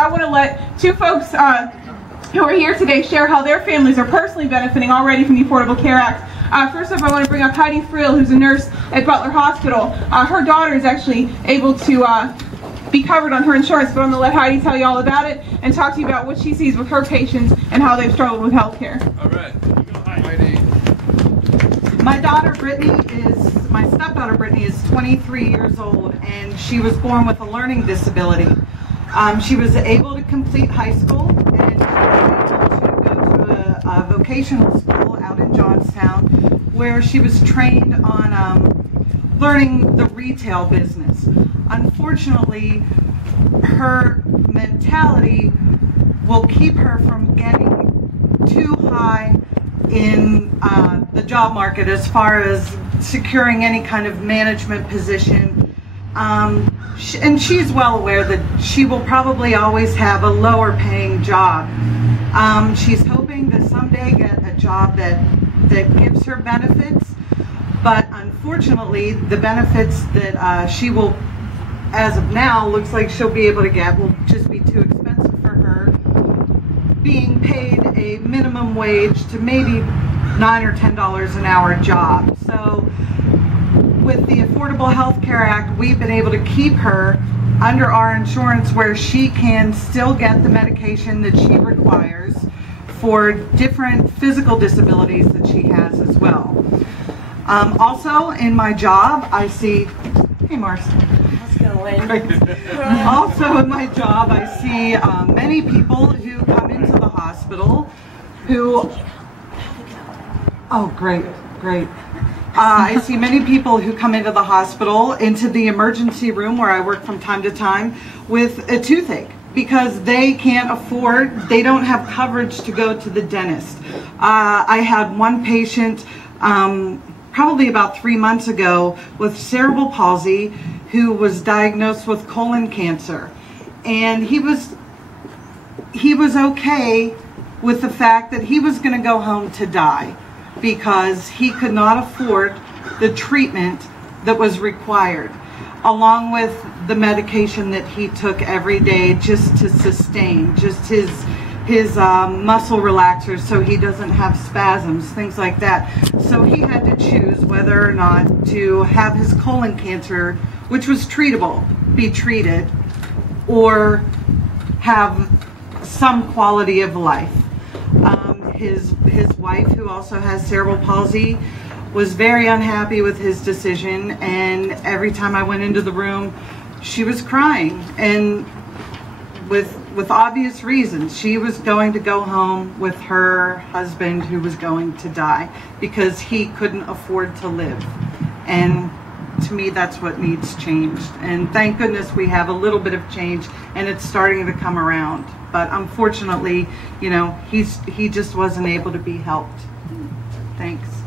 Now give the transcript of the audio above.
I want to let two folks who are here today share how their families are personally benefiting already from the Affordable Care Act. First up, I want to bring up Heidi Friel, who's a nurse at Butler Hospital. Her daughter is actually able to be covered on her insurance, but I'm going to let Heidi tell you all about it and talk to you about what she sees with her patients and how they've struggled with health care. All right. Heidi. My stepdaughter Brittany is 23 years old, and she was born with a learning disability. She was able to complete high school and she was able to go to a vocational school out in Johnstown where she was trained on learning the retail business. Unfortunately, her mentality will keep her from getting too high in the job market as far as securing any kind of management position. And she's well aware that she will probably always have a lower paying job. She's hoping to someday get a job that gives her benefits, but unfortunately the benefits that she will, as of now, looks like she'll be able to get will just be too expensive for her, being paid a minimum wage to maybe $9 or $10 an hour job. So with the Affordable Health Care Act, we've been able to keep her under our insurance where she can still get the medication that she requires for different physical disabilities that she has as well. Also in my job, I see, hey Mars. How's it going? Also in my job, I see many people who come into the hospital who, oh great. I see many people who come into the hospital, into the emergency room where I work from time to time, with a toothache because they can't afford, they don't have coverage to go to the dentist. I had one patient probably about 3 months ago with cerebral palsy who was diagnosed with colon cancer, and he was okay with the fact that he was going to go home to die because he could not afford the treatment that was required, along with the medication that he took every day just to sustain, just his muscle relaxers so he doesn't have spasms, things like that. So he had to choose whether or not to have his colon cancer, which was treatable, be treated, or have some quality of life. His wife, who also has cerebral palsy, was very unhappy with his decision, and every time I went into the room, she was crying, and with obvious reasons. She was going to go home with her husband who was going to die because he couldn't afford to live. And to me, that's what needs changed. And thank goodness we have a little bit of change, and it's starting to come around. But unfortunately, you know, he just wasn't able to be helped. Thanks.